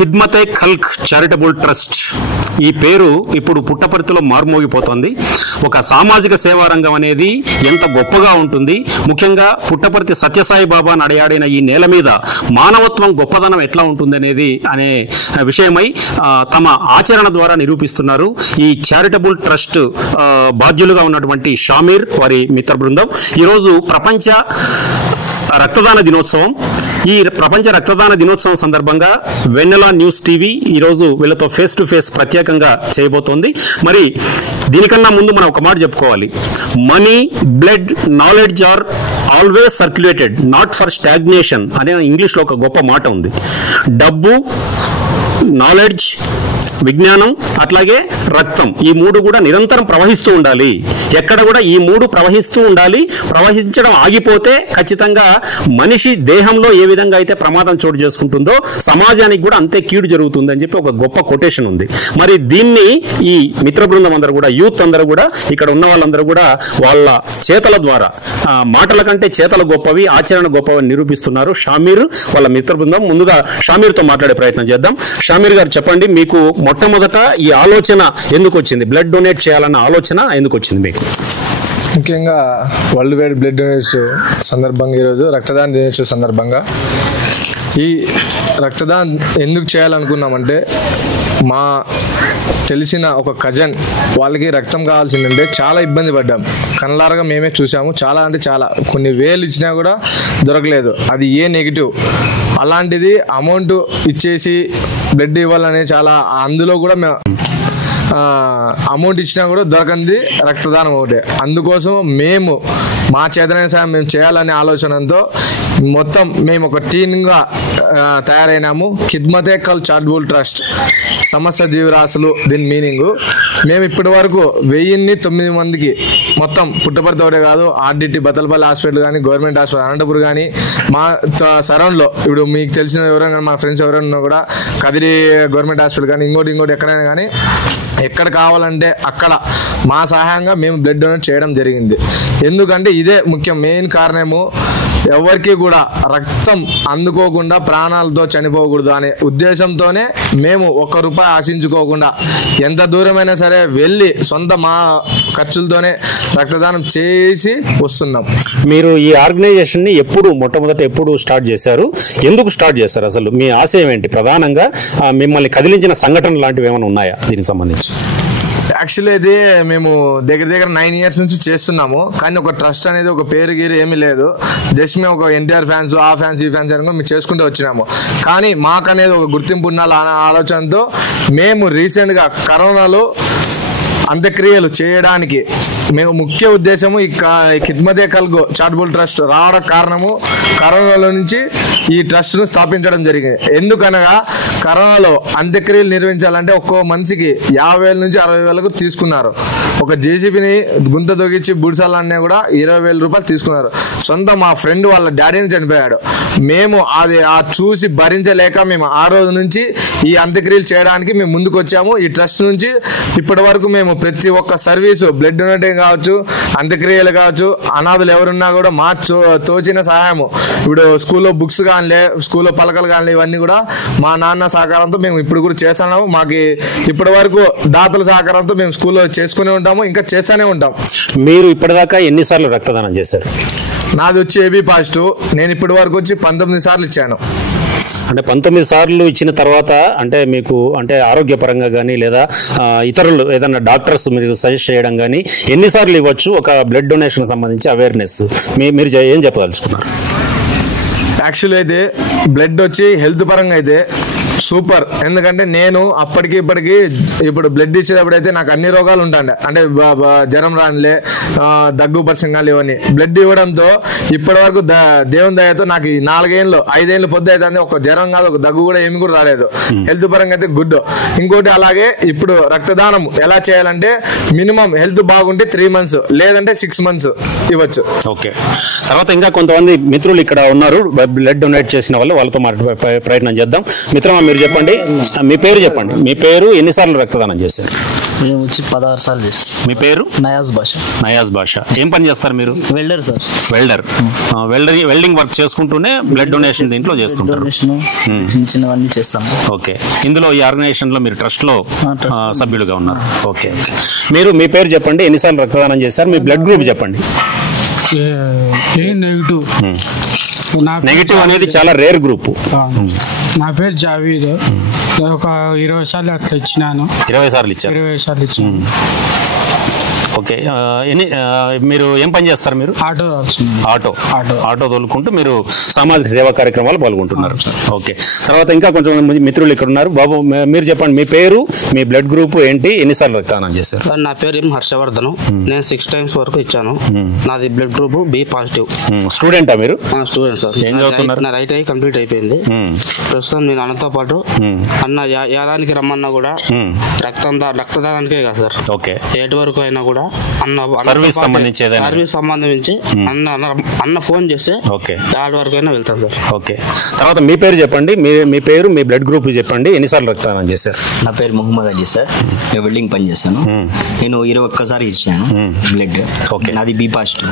ఖిద్మతే ఖల్క్ charitable trust ఈ పేరు ఇప్పుడు పుట్టపర్తిలో మార్మోగిపోతోంది. ఒక సామాజిక సేవా రంగం అనేది ఎంత గొప్పగా ఉంటుంది. ముఖ్యంగా పుట్టపర్తి సత్యసాయి బాబా నడయాడిన ఈ నేల మీద మానవత్వం గొప్పదనం ఎట్లా ఉంటుంది అనే విషయమై తమ ఆచరణ ద్వారా నిరూపిస్తున్నారు ఈ చారిటబుల్ ట్రస్ట్ బాధ్యులుగా ఉన్నటువంటి షామీర్ వారి మిత్ర బృందం. ఈరోజు ప్రపంచ రక్తదాన దినోత్సవం. ఈ ప్రపంచ రక్తదాన దినోత్సవం సందర్భంగా వెన్నెల న్యూస్ టీవీ ఈరోజు వీళ్ళతో ఫేస్ టు ఫేస్ ప్రత్యేకంగా చేయబోతోంది. మరి దీనికన్నా ముందు మనం ఒక మాట చెప్పుకోవాలి. Money, blood, knowledge are always circulated, not for stagnation అనే ఇంగ్లీష్ లో ఒక గొప్ప మాట ఉంది. డబ్బు, నాలెడ్జ్, విజ్ఞానం అట్లాగే రక్తం ఈ మూడు కూడా నిరంతరం ప్రవహిస్తూ ఉండాలి. ఎక్కడ కూడా ఈ మూడు ప్రవహిస్తూ ఉండాలి. ప్రవహించడం ఆగిపోతే ఖచ్చితంగా మనిషి దేహంలో ఏ విధంగా అయితే ప్రమాదం చోటు చేసుకుంటుందో సమాజానికి కూడా అంతే కీడు జరుగుతుంది అని చెప్పి ఒక గొప్ప కొటేషన్ ఉంది. మరి దీన్ని ఈ మిత్ర బృందం అందరూ కూడా, యూత్ అందరూ కూడా, ఇక్కడ ఉన్న వాళ్ళందరూ కూడా వాళ్ళ చేతల ద్వారా, మాటల కంటే చేతల గొప్పవి, ఆచరణ గొప్పవి నిరూపిస్తున్నారు. షామీర్ వాళ్ళ మిత్ర బృందం. ముందుగా షామీర్తో మాట్లాడే ప్రయత్నం చేద్దాం. షామీర్ గారు చెప్పండి, మీకు మొట్టమొదట ఈ ఆలోచన ఎందుకు వచ్చింది? బ్లడ్ డొనేట్ చేయాలన్న ఆలోచన ఎందుకు వచ్చింది మీకు? ముఖ్యంగా వరల్డ్ వైడ్ బ్లడ్ డొనేషన్ సందర్భంగా ఈరోజు రక్తదాన దినోత్సవం సందర్భంగా ఈ రక్తదానం ఎందుకు చేయాలనుకున్నామంటే, మా తెలిసిన ఒక కజన్ వాళ్ళకి రక్తం కావాల్సిందంటే చాలా ఇబ్బంది పడ్డాం. కళ్ళారగా మేమే చూసాము. చాలా అంటే చాలా, కొన్ని వేలు ఇచ్చినా కూడా దొరకలేదు. అది ఏ నెగిటివ్. అలాంటిది అమౌంట్ ఇచ్చేసి బ్లడ్ ఇవ్వాలనే చాలా, అందులో కూడా అమౌంట్ ఇచ్చినా కూడా దొరకంది రక్తదానం ఒకటే. అందుకోసం మేము మా చేతనైన సాయం మేము చేయాలనే ఆలోచనతో మొత్తం మేము ఒక టీమ్గా తయారైనాము. ఖిద్మతే ఖల్క్ చారిటబుల్ ట్రస్ట్, సమస్త జీవరాశులు దీని మీనింగ్. మేము ఇప్పటి వరకు 1009 మందికి మొత్తం పుట్టపర్తి ఒకటే కాదు, ఆర్డిటి బతలపల్లి హాస్పిటల్ కానీ, గవర్నమెంట్ హాస్పిటల్ అనంతపురం కానీ, మా సరౌండ్లో ఇప్పుడు మీకు తెలిసిన ఎవరైనా, మా ఫ్రెండ్స్ ఎవరైనా కూడా కదిరి గవర్నమెంట్ హాస్పిటల్ కానీ, ఇంకోటి ఎక్కడైనా కానీ, ఎక్కడ కావాలంటే అక్కడ మా సహాయంగా మేము బ్లడ్ డొనేట్ చేయడం జరిగింది. ఎందుకంటే ఇదే ముఖ్యం, మెయిన్ కారణము. ఎవరికి కూడా రక్తం అందుకోకుండా ప్రాణాలతో చనిపోకూడదు అనే ఉద్దేశంతోనే మేము ₹1 ఆశించుకోకుండా ఎంత దూరమైనా సరే వెళ్ళి సొంత మా ఖర్చులతోనే రక్తదానం చేసి వస్తున్నాం. మీరు ఈ ఆర్గనైజేషన్ ని మొట్టమొదట ఎప్పుడు స్టార్ట్ చేశారు? ఎందుకు స్టార్ట్ చేశారు? అసలు మీ ఆశయం ఏంటి? ప్రధానంగా మిమ్మల్ని కదిలించిన సంఘటనలు లాంటివి ఏమైనా ఉన్నాయా దీనికి సంబంధించి? యాక్చువల్లీ అయితే మేము దగ్గర 9 years నుంచి చేస్తున్నాము. కానీ ఒక ట్రస్ట్ అనేది ఒక పేరు గీరు ఏమీ లేదు. జస్ట్ మేము ఒక ఎన్టీఆర్ ఫ్యాన్స్, ఆ ఫ్యాన్స్, ఈ ఫ్యాన్స్ అని మేము చేసుకుంటూ వచ్చినాము. కానీ మాకనేది ఒక గుర్తింపు ఉండాలనే ఆలోచనతో మేము రీసెంట్గా కరోనాలో అంత్యక్రియలు చేయడానికి మేము ముఖ్య ఉద్దేశము ఈ ఖిద్మతే ఖల్క్ చారిటబుల్ ట్రస్ట్ రావడం కారణము, కరోనాలో నుంచి ఈ ట్రస్ట్ను స్థాపించడం జరిగింది. ఎందుకనగా కరోనాలో అంత్యక్రియలు నిర్వహించాలంటే ఒక్కో మనిషికి 50,000 నుంచి 60,000 తీసుకున్నారు. ఒక జేసీబీని గుంత తొగిచ్చి బుడిసాలన్నీ కూడా ₹20,000 తీసుకున్నారు. సొంత మా ఫ్రెండ్ వాళ్ళ డాడీని చనిపోయాడు. మేము అది చూసి భరించలేక మేము ఆ రోజు నుంచి ఈ అంత్యక్రియలు చేయడానికి మేము ముందుకు వచ్చాము. ఈ ట్రస్ట్ నుంచి ఇప్పటి వరకు మేము ప్రతి ఒక్క సర్వీసు, బ్లడ్ డొనేటింగ్ కావచ్చు, అంత్యక్రియలు కావచ్చు, అనాథులు ఎవరున్నా కూడా మా తోచిన సహాయము, ఇప్పుడు స్కూల్లో బుక్స్ కానీ, స్కూల్లో పలకలు కానీ, ఇవన్నీ కూడా మా నాన్న సహకారంతో మేము ఇప్పుడు కూడా చేస్తున్నాము. మాకు ఇప్పటి వరకు దాతల సహకారంతో మేము స్కూల్లో చేసుకునే ఉంటాము, ఇంకా చేస్తూనే ఉంటాం. మీరు ఇప్పటిదాకా ఎన్నిసార్లు రక్తదానం చేశారు? నాది వచ్చి ఏబీ పాజిటివ్. నేను ఇప్పటి వరకు వచ్చి 19 సార్లు ఇచ్చాను. అంటే 19 సార్లు ఇచ్చిన తర్వాత అంటే మీకు అంటే ఆరోగ్యపరంగా కానీ లేదా ఇతరులు ఏదన్నా డాక్టర్స్ మీరు సజెస్ట్ చేయడం కానీ ఎన్నిసార్లు ఇవ్వచ్చు ఒక బ్లడ్ డొనేషన్ సంబంధించి అవేర్నెస్ మీరు ఏం చెప్పదలుచుకున్నారు? యాక్చువల్లీ అయితే బ్లడ్ వచ్చి హెల్త్ పరంగా అయితే సూపర్. ఎందుకంటే నేను అప్పటికి ఇప్పటికి ఇప్పుడు బ్లడ్ ఇచ్చేటప్పుడు అయితే నాకు అన్ని రోగాలు ఉంటాయి. అంటే జ్వరం రానిలే, దగ్గు పర్సంగాలు, ఇవన్నీ బ్లడ్ ఇవ్వడంతో ఇప్పటి వరకు దేవుని దయతో నాకు 4 ఏళ్ళు 5 ఏళ్ళు పొద్దు అవుతుంది. ఒక జ్వరం కాదు, ఒక దగ్గు కూడా ఏమి కూడా రాలేదు. హెల్త్ పరంగా అయితే గుడ్. ఇంకోటి అలాగే ఇప్పుడు రక్తదానం ఎలా చేయాలంటే మినిమం హెల్త్ బాగుంటే 3 months లేదంటే 6 months ఇవ్వచ్చు. ఓకే. తర్వాత ఇంకా కొంతమంది మిత్రులు ఇక్కడ ఉన్నారు బ్లడ్ డొనేట్ చేసిన వాళ్ళు, వాళ్ళతో మాట్లాడే ప్రయత్నం చేద్దాం. మిత్రమా, మీరు చెప్పండి, మీ పేరు చెప్పండి. మీ పేరు, ఎన్నిసార్లు రక్తదానం చేశారు? మేము వచ్చి 16 సార్లు చేస్తాం. మీ పేరు? నయాజ్ భాష. నయాజ్ భాష. ఏం పని చేస్తారు మీరు? Welder sir. Welder. Welding work చేసుకుంటూనే బ్లడ్ డొనేషన్ దీంట్లో చేస్తుంటారు. చిన్న చిన్నవన్నీ చేస్తాం. ఓకే. ఇందులో ఈ ఆర్గనైజేషన్ లో మీరు ట్రస్ట్ లో సభ్యులుగా ఉన్నారు. ఓకే. మీరు మీ పేరు చెప్పండి, ఎన్నిసార్లు రక్తదానం చేశారు, మీ బ్లడ్ గ్రూప్ చెప్పండి. నెగిటివ్ అనేది చాలా రేర్ గ్రూప్. నా పేరు జావీద్. ఒక 20 సార్లు అట్లా ఇచ్చినాను. 20 సార్లు ఇచ్చారు? 20 సార్లు ఇచ్చాను. ఓకే. మీరు ఏం పని చేస్తారు? మీరు ఆటో తోలుకుంటూ మీరు సామాజిక సేవా కార్యక్రమాలు పాల్గొంటున్నారు. ఓకే. తర్వాత ఇంకా కొంచెం మిత్రులు ఇక్కడ ఉన్నారు. బాబు మీరు చెప్పండి, మీ పేరు, మీ బ్లడ్ గ్రూప్ ఏంటి, ఎన్నిసార్లు రక్తదానం చేశారు? నా పేరు ఎం హర్షవర్ధన్. నేను 6 times వరకు ఇచ్చాను. నాది బ్లడ్ గ్రూప్ B పాజిటివ్. స్టూడెంటా మీరు? Student sir. ఏం చదువుతున్నారు? నా ITI కంప్లీట్ అయిపోయింది. ప్రస్తుతం నేను అన్నతో పాటు అన్న యాదానికి రమ్మన్నా కూడా రక్తదానానికే కాదు సార్, ఓకే, ఏటి వరకు అయినా కూడా సర్వీస్ సంబంధించి అన్న ఫోన్ చేస్తే యాడ్ వరకు అయినా వెళ్తాను సార్. ఓకే. తర్వాత మీ పేరు చెప్పండి, మీ పేరు, మీ బ్లడ్ గ్రూప్ చెప్పండి, ఎన్నిసార్లు రక్తదానం చేశారు? నా పేరు మొహమ్మద్ అలీ సార్. నేను వెల్డింగ్ పని చేశాను. నేను 21 సారి ఇచ్చాను బ్లడ్. ఓకే. నాది B పాజిటివ్.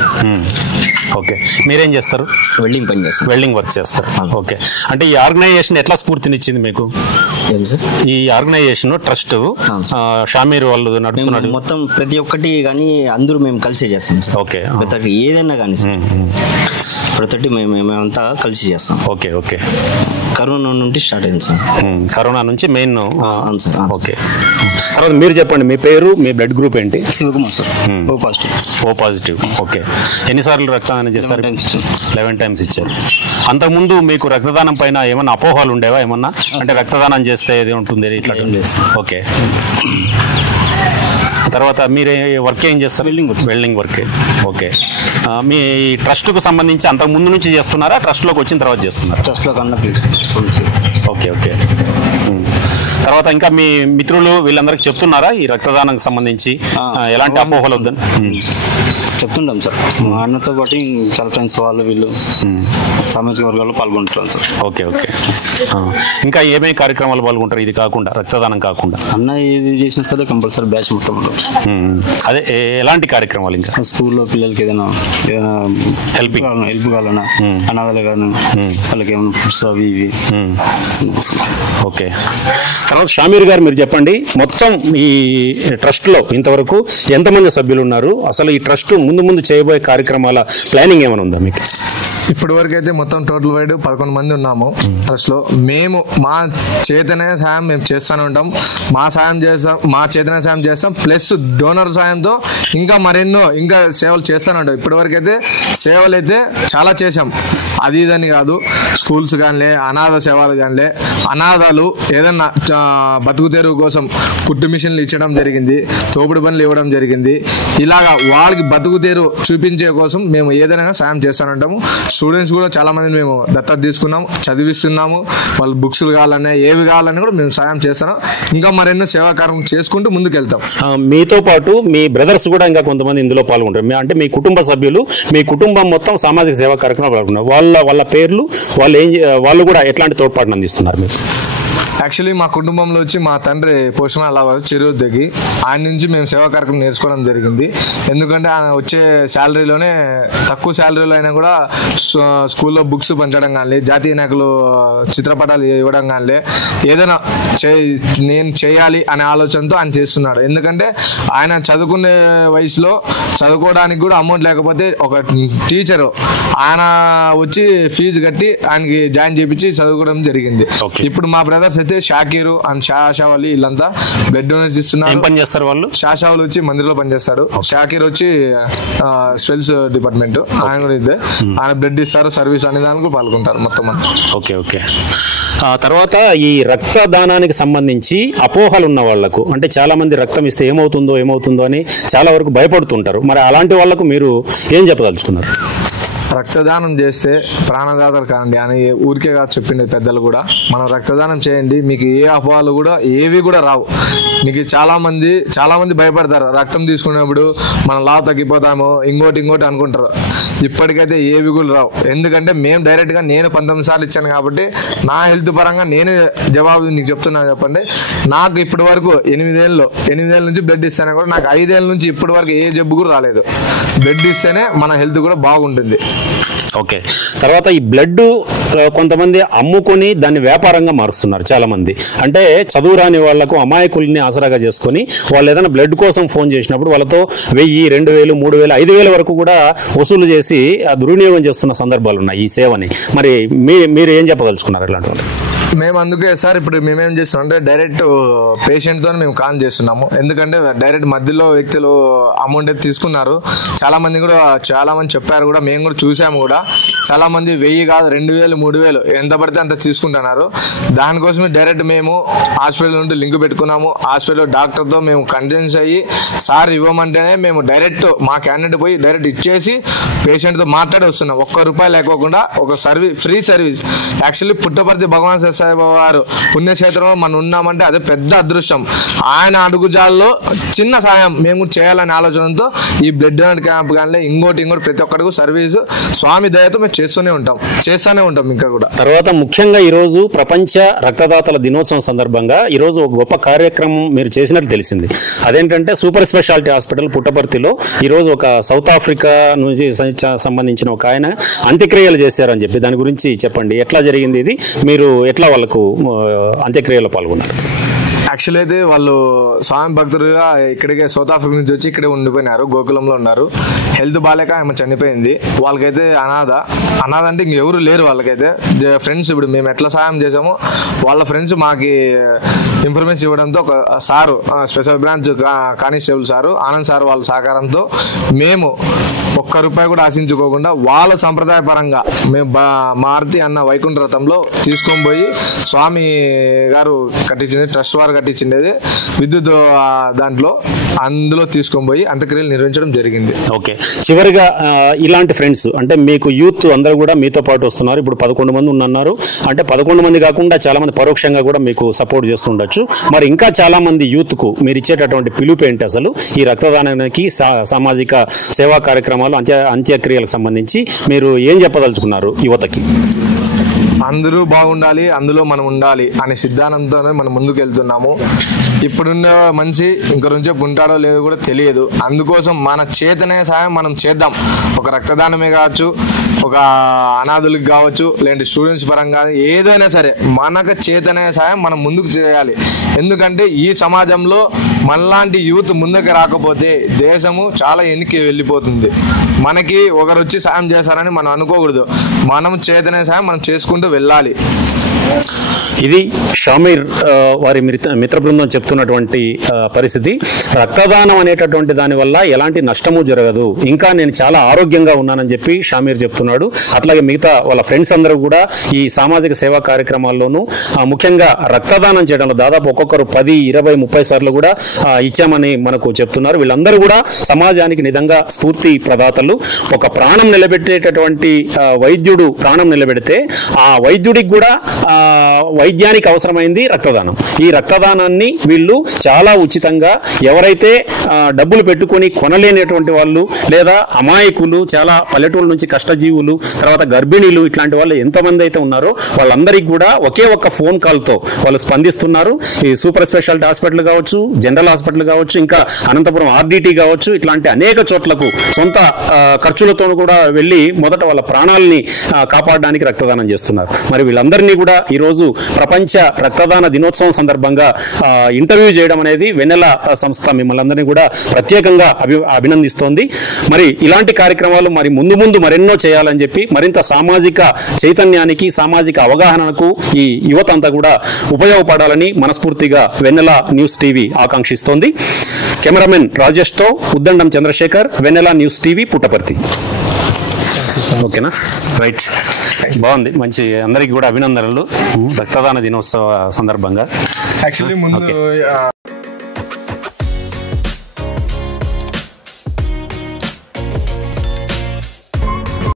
ఓకే. మీరేం చేస్తారు? వెల్డింగ్ పని చేస్తాను. వెల్డింగ్ వర్క్ చేస్తారు. ఓకే. అంటే ఈ ఆర్గనైజేషన్ ఎట్లా స్ఫూర్తినిచ్చింది మీకు? ఈ ఆర్గనైజేషన్ ట్రస్ట్ షామీర్ వాళ్ళు నడుపుతున్నారు. మొత్తం ప్రతి ఒక్కటి కానీ అందరూ మేము కలిసి చేస్తాం సార్. ఓకే. ప్రతి ఏదైనా కానీ సార్, ప్రతి మేమంతా కలిసి చేస్తాం. ఓకే. ఓకే. కరోనా నుండి స్టార్ట్ అయింది సార్. కరోనా నుంచి మెయిన్. అవును సార్. ఓకే. తర్వాత మీరు చెప్పండి, మీ పేరు, మీ బ్లడ్ గ్రూప్ ఏంటి? Shivakumar sir. O positive. Okay. ఎన్నిసార్లు రక్తదానం చేస్తారు? 11 times ఇచ్చారు. అంతకుముందు మీకు రక్తదానం పైన ఏమన్నా అపోహలు ఉండేవా? ఏమన్నా అంటే రక్తదానం చేస్తే ఏది ఉంటుంది ఇట్లా? ఓకే. తర్వాత మీరు వర్క్ ఏం చేస్తారు? Welding work. ఓకే. మీ ట్రస్ట్కు సంబంధించి అంతకు ముందు నుంచి చేస్తున్నారా, ట్రస్ట్లోకి వచ్చిన తర్వాత చేస్తున్నారా? ట్రస్ట్లో కన్నా. ఓకే. ఓకే. తర్వాత ఇంకా మీ మిత్రులు వీళ్ళందరికీ చెప్తున్నారా ఈ రక్తదానానికి సంబంధించి ఎలాంటి అపోహలు వద్దని? చెప్తుంటాం సార్. మా అన్నతో పాటు చాలా ఫ్రెండ్స్ వాళ్ళు వీళ్ళు సామాజిక వర్గాల్లో పాల్గొంటున్నాం సార్. ఓకే. ఓకే. ఇంకా ఏమేమి కార్యక్రమాలు పాల్గొంటారు ఇది కాకుండా, రక్తదానం కాకుండా? అన్న ఏది చేసినా సరే కంపల్సరీ బ్యాచ్ మొత్తం ఉంటుంది. అదే ఎలాంటి కార్యక్రమాలు? ఇంకా స్కూల్లో పిల్లలకి ఏదైనా హెల్ప్ కావాలన్నా, అనాథలు కానీ వాళ్ళకి ఏమైనా ఫుడ్స్ అవి ఇవి. ఓకే. తర్వాత షామీర్ గారు మీరు చెప్పండి, మొత్తం ఈ ట్రస్ట్లో ఇంతవరకు ఎంతమంది సభ్యులు ఉన్నారు? అసలు ఈ ట్రస్ట్ ముందు చేయబోయే కార్యక్రమాల ప్లానింగ్ ఏమైనా ఉందా మీకు? ఇప్పటి వరకు అయితే మొత్తం టోటల్ వైడ్ 11 మంది ఉన్నాము ట్రస్ట్ లో. మేము మా చేతనే సాయం మేము చేస్తూనే ఉంటాం. మా చేతనే సాయం చేస్తాం, ప్లస్ డోనర్ సాయంతో ఇంకా మరెన్నో ఇంకా సేవలు చేస్తూనే ఉంటాం. ఇప్పటి వరకు అయితే సేవలు అయితే చాలా చేసాం. అది ఇదని కాదు, స్కూల్స్ కానీ, అనాథ సేవలు కానీ, అనాథాలు ఏదన్నా బతుకు తెరువు కోసం కుట్టు మిషన్లు ఇచ్చడం జరిగింది, తోపుడు పనులు ఇవ్వడం జరిగింది. ఇలాగా వాళ్ళకి బతుకు తెరువు చూపించే కోసం మేము ఏదైనా సాయం చేస్తూనే ఉంటాము. స్టూడెంట్స్ కూడా చాలా మంది మేము దత్తత తీసుకున్నాము, చదివిస్తున్నాము. వాళ్ళు బుక్స్ కావాలన్నా ఏవి కావాలని కూడా మేము సాయం చేస్తున్నాం. ఇంకా మరెన్నో సేవా కార్యక్రమం చేసుకుంటూ ముందుకు వెళ్తాం. మీతో పాటు మీ బ్రదర్స్ కూడా ఇంకా కొంతమంది ఇందులో పాల్గొంటారు. అంటే మీ కుటుంబ సభ్యులు, మీ కుటుంబం మొత్తం సామాజిక సేవా కార్యక్రమాలు పాల్గొన్నారు. వాళ్ళ పేర్లు, వాళ్ళు కూడా ఎట్లాంటి తోడ్పాటును అందిస్తున్నారు మీకు? యాక్చువల్లీ మా కుటుంబంలో వచ్చి మా తండ్రి పోషణ అలా చెరువుద్దకి, ఆయన నుంచి మేము సేవా కార్యక్రమం నేర్చుకోవడం జరిగింది. ఎందుకంటే ఆయన వచ్చే శాలరీలోనే, తక్కువ శాలరీలో అయినా కూడా స్కూల్లో బుక్స్ పంచడం కానీ, జాతీయ నాయకులు చిత్రపటాలు ఇవ్వడం కానీ, ఏదైనా నేను చేయాలి అనే ఆలోచనతో ఆయన చేస్తున్నాడు. ఎందుకంటే ఆయన చదువుకునే వయసులో చదువుకోవడానికి కూడా అమౌంట్ లేకపోతే ఒక టీచరు ఆయన వచ్చి ఫీజు కట్టి ఆయనకి జాయిన్ చేయించి చదువుకోవడం జరిగింది. ఇప్పుడు మా బ్రదర్స్ అయితే షాకీరు అండ్ షాషావలి వీళ్ళంతా బ్లడ్ డొనేట్ ఇస్తున్నారు. పని చేస్తారు వాళ్ళు? షాషావలి వచ్చి మందిర్లో పనిచేస్తారు, షాకీర్ వచ్చి స్పెల్స్ డిపార్ట్మెంట్, ఆయన కూడా ఇదే. ఆయన బ్లడ్ ఇస్తారు, సర్వీస్ అనే దానికి పాల్గొంటారు మొత్తం. ఓకే. ఓకే. తర్వాత ఈ రక్తదానానికి సంబంధించి అపోహలు ఉన్న వాళ్లకు, అంటే చాలా మంది రక్తం ఇస్తే ఏమవుతుందో అని చాలా వరకు భయపడుతుంటారు. మరి అలాంటి వాళ్లకు మీరు ఏం చెప్పదలుచుకున్నారు? రక్తదానం చేస్తే ప్రాణదాతలు కాండి అని ఊరికే కాదు చెప్పిండే పెద్దలు కూడా. మనం రక్తదానం చేయండి, మీకు ఏ అపోహలు కూడా ఏవి కూడా రావు. మీకు చాలా మంది భయపడతారు రక్తం తీసుకునేప్పుడు మనం లావు తగ్గిపోతామో ఇంకోటి అనుకుంటారు. ఇప్పటికైతే ఏవి కూడా రావు. ఎందుకంటే మేము డైరెక్ట్గా నేను 19 సార్లు ఇచ్చాను కాబట్టి నా హెల్త్ పరంగా నేను జవాబు నీకు చెప్తున్నాను. చెప్పండి, నాకు ఇప్పటి వరకు 8 ఏళ్ళ నుంచి బ్లడ్ ఇస్తానే కూడా నాకు 5 ఏళ్ళ నుంచి ఇప్పటి వరకు ఏ జబ్బు కూడా రాలేదు. బ్లడ్ ఇస్తేనే మన హెల్త్ కూడా బాగుంటుంది. ఓకే, తర్వాత ఈ బ్లడ్ కొంతమంది అమ్ముకొని దాన్ని వ్యాపారంగా మారుస్తున్నారు చాలా మంది. అంటే చదువు రాని వాళ్లకు అమాయకుల్ని ఆసరాగా చేసుకొని వాళ్ళు ఏదైనా బ్లడ్ కోసం ఫోన్ చేసినప్పుడు వాళ్ళతో 1000, 2000, 3000, 5000 వరకు కూడా వసూలు చేసి దుర్వినియోగం చేస్తున్న సందర్భాలు ఉన్నాయి ఈ సేవని. మరి మీరు ఏం చెప్పదలుచుకున్నారు ఇలాంటి వాళ్ళు? మేము అందుకే సార్ ఇప్పుడు మేమేం చేస్తున్నాం అంటే డైరెక్ట్ పేషెంట్తో మేము కాల్ చేస్తున్నాము. ఎందుకంటే డైరెక్ట్ మధ్యలో వ్యక్తులు అమౌంట్ అయితే తీసుకున్నారు. చాలా మంది చెప్పారు కూడా, మేము కూడా చూసాము కూడా. చాలా మంది 1000 కాదు 2000, 3000 ఎంత పడితే అంత తీసుకుంటున్నారు. దానికోసమే డైరెక్ట్ మేము హాస్పిటల్ నుండి లింక్ పెట్టుకున్నాము. హాస్పిటల్ డాక్టర్తో మేము కన్సల్ట్ అయ్యి సార్ ఇవ్వమంటేనే మేము డైరెక్ట్ మా క్యాండిడేట్ పోయి డైరెక్ట్ ఇచ్చేసి పేషెంట్తో మాట్లాడి వస్తున్నాం. ₹1 లేకోకుండా ఒక ఫ్రీ సర్వీస్. యాక్చువల్లీ పుట్టపర్తి భగవాన్ సాయిబాబా వారు పుణ్యక్షేత్రంలో మనం ఉన్నామంటే అదే పెద్ద అదృష్టం. ఆయన అడుగుజాల్లో చిన్న సాయం మేము చేయాలనే ఆలోచనతో ఈ బ్లడ్ డొనేట్ క్యాంప్ కానీ ఇంకోటి ప్రతి ఒక్కరికి సర్వీస్ స్వామి దయతో మేము చేస్తూనే ఉంటాం ఇంకా కూడా. తర్వాత ముఖ్యంగా ఈరోజు ప్రపంచ రక్తదాతల దినోత్సవం సందర్భంగా ఈరోజు ఒక గొప్ప కార్యక్రమం మీరు చేసినట్టు తెలిసింది. అదేంటంటే సూపర్ స్పెషాలిటీ హాస్పిటల్ పుట్టపర్తిలో ఈరోజు ఒక సౌత్ ఆఫ్రికా నుంచి సంబంధించిన ఒక ఆయన అంత్యక్రియలు చేశారని చెప్పి దాని గురించి చెప్పండి. ఎట్లా జరిగింది ఇది? మీరు ఎట్లా వాళ్ళకు అంత్యక్రియలో పాల్గొన్నారు? యాక్చువల్లీ అయితే వాళ్ళు స్వామి భక్తులుగా ఇక్కడికే సౌత్ ఆఫ్రికా నుంచి వచ్చి ఇక్కడే ఉండిపోయినారు. గోకులంలో ఉన్నారు. హెల్త్ బాగాలేక ఆమె చనిపోయింది. వాళ్ళకైతే అనాథ అంటే ఇంకెవరు లేరు. వాళ్ళకైతే ఫ్రెండ్స్ ఇప్పుడు మేము ఎట్లా సాయం చేసామో వాళ్ళ ఫ్రెండ్స్ మాకు ఇన్ఫర్మేషన్ ఇవ్వడంతో ఒక sir special branch constable sir Anand sir వాళ్ళ సహకారంతో మేము ₹1 కూడా ఆశించుకోకుండా వాళ్ళ సంప్రదాయ పరంగా మేము మారుతి అన్న వైకుంఠ రథంలో తీసుకొని పోయి స్వామి గారు కట్టించింది, ట్రస్ట్ వారు కట్టించిండేది విద్యుత్ దాంట్లో అందులో తీసుకొని పోయి అంత్యక్రియలు నిర్వహించడం జరిగింది. ఓకే, చివరిగా ఇలాంటి ఫ్రెండ్స్ అంటే మీకు యూత్ అందరూ కూడా మీతో పాటు వస్తున్నారు. ఇప్పుడు 11 మంది ఉన్నారు. అంటే 11 మంది కాకుండా చాలా మంది పరోక్షంగా కూడా మీకు సపోర్ట్ చేస్తుండొచ్చు. మరి ఇంకా చాలా మంది యూత్ కు మీరు ఇచ్చేటటువంటి పిలుపు ఏంటి అసలు ఈ రక్తదానానికి, సామాజిక సేవా కార్యక్రమాలు, అంత్యక్రియలకు సంబంధించి మీరు ఏం చెప్పదలుచుకున్నారు యువతకి? అందరూ బాగుండాలి, అందులో మనం ఉండాలి అనే సిద్ధాంతంతోనే మనం ముందుకు వెళ్తున్నాము. ఇప్పుడున్న మనిషి ఇంక నుంచి ఉంటాడో లేదో కూడా తెలియదు. అందుకోసం మన చేతనే సాయం మనం చేద్దాం. ఒక రక్తదానమే కావచ్చు, ఒక అనాథులకు కావచ్చు, లేదంటే స్టూడెంట్స్ పరంగా ఏదైనా సరే మనకు చేతనే సాయం మనం ముందుకు చేయాలి. ఎందుకంటే ఈ సమాజంలో మనలాంటి యూత్ ముందుకు రాకపోతే దేశము చాలా వెనక్కి వెళ్ళిపోతుంది. మనకి ఒకరు వచ్చి సాయం చేస్తారని మనం అనుకోకూడదు. మనం చేతనే సాయం మనం చేసుకుంటూ వెళ్ళాలి. ఇది షామీర్ వారి మిత్ర బృందం చెప్తున్నటువంటి పరిస్థితి. రక్తదానం అనేటటువంటి దాని వల్ల ఎలాంటి నష్టము జరగదు, ఇంకా నేను చాలా ఆరోగ్యంగా ఉన్నానని చెప్పి షామీర్ చెప్తున్నాడు. అట్లాగే మిగతా వాళ్ళ ఫ్రెండ్స్ అందరూ కూడా ఈ సామాజిక సేవా కార్యక్రమాల్లోనూ ముఖ్యంగా రక్తదానం చేయడంలో దాదాపు ఒక్కొక్కరు 10, 20, 30 సార్లు కూడా ఇచ్చామని మనకు చెప్తున్నారు. వీళ్ళందరూ కూడా సమాజానికి నిజంగా స్ఫూర్తి ప్రదాతలు. ఒక ప్రాణం నిలబెట్టేటటువంటి వైద్యుడు ప్రాణం నిలబెడితే ఆ వైద్యుడికి కూడా వైద్యానికి అవసరమైంది రక్తదానం. ఈ రక్తదానాన్ని వీళ్ళు చాలా ఉచితంగా ఎవరైతే డబ్బులు పెట్టుకొని కొనలేనటువంటి వాళ్ళు, లేదా అమాయకులు, చాలా పల్లెటూళ్ళ నుంచి కష్టజీవులు, తర్వాత గర్భిణీలు, ఇట్లాంటి వాళ్ళు ఎంతమంది అయితే ఉన్నారో వాళ్ళందరికీ కూడా ఒకే ఒక్క ఫోన్ కాల్తో వాళ్ళు స్పందిస్తున్నారు. ఈ సూపర్ స్పెషాలిటీ హాస్పిటల్ కావచ్చు, జనరల్ హాస్పిటల్ కావచ్చు, ఇంకా అనంతపురం ఆర్డిటి కావచ్చు, ఇట్లాంటి అనేక చోట్లకు సొంత ఖర్చులతో కూడా వెళ్ళి మొదట వాళ్ళ ప్రాణాలని కాపాడడానికి రక్తదానం చేస్తున్నారు. మరి వీళ్ళందరినీ కూడా ఈరోజు ప్రపంచ రక్తదాన దినోత్సవం సందర్భంగా ఇంటర్వ్యూ చేయడం అనేది వెన్నెల సంస్థ మిమ్మల్ని అందరినీ కూడా ప్రత్యేకంగా అభినందిస్తోంది. మరి ఇలాంటి కార్యక్రమాలు మరి ముందు మరెన్నో చేయాలని చెప్పి మరింత సామాజిక చైతన్యానికి, సామాజిక అవగాహనకు ఈ యువత అంతా కూడా ఉపయోగపడాలని మనస్ఫూర్తిగా వెన్నెల న్యూస్ టీవీ ఆకాంక్షిస్తోంది. కెమెరామెన్ రాజేష్ తో ఉద్దండం చంద్రశేఖర్, వెన్నెల న్యూస్ టీవీ, పుట్టపర్తి. ఓకేనా, రైట్, బాగుంది, మంచి. అందరికీ కూడా అభినందనలు రక్తదాన దినోత్సవ సందర్భంగా. యాక్చువల్లీ ముందు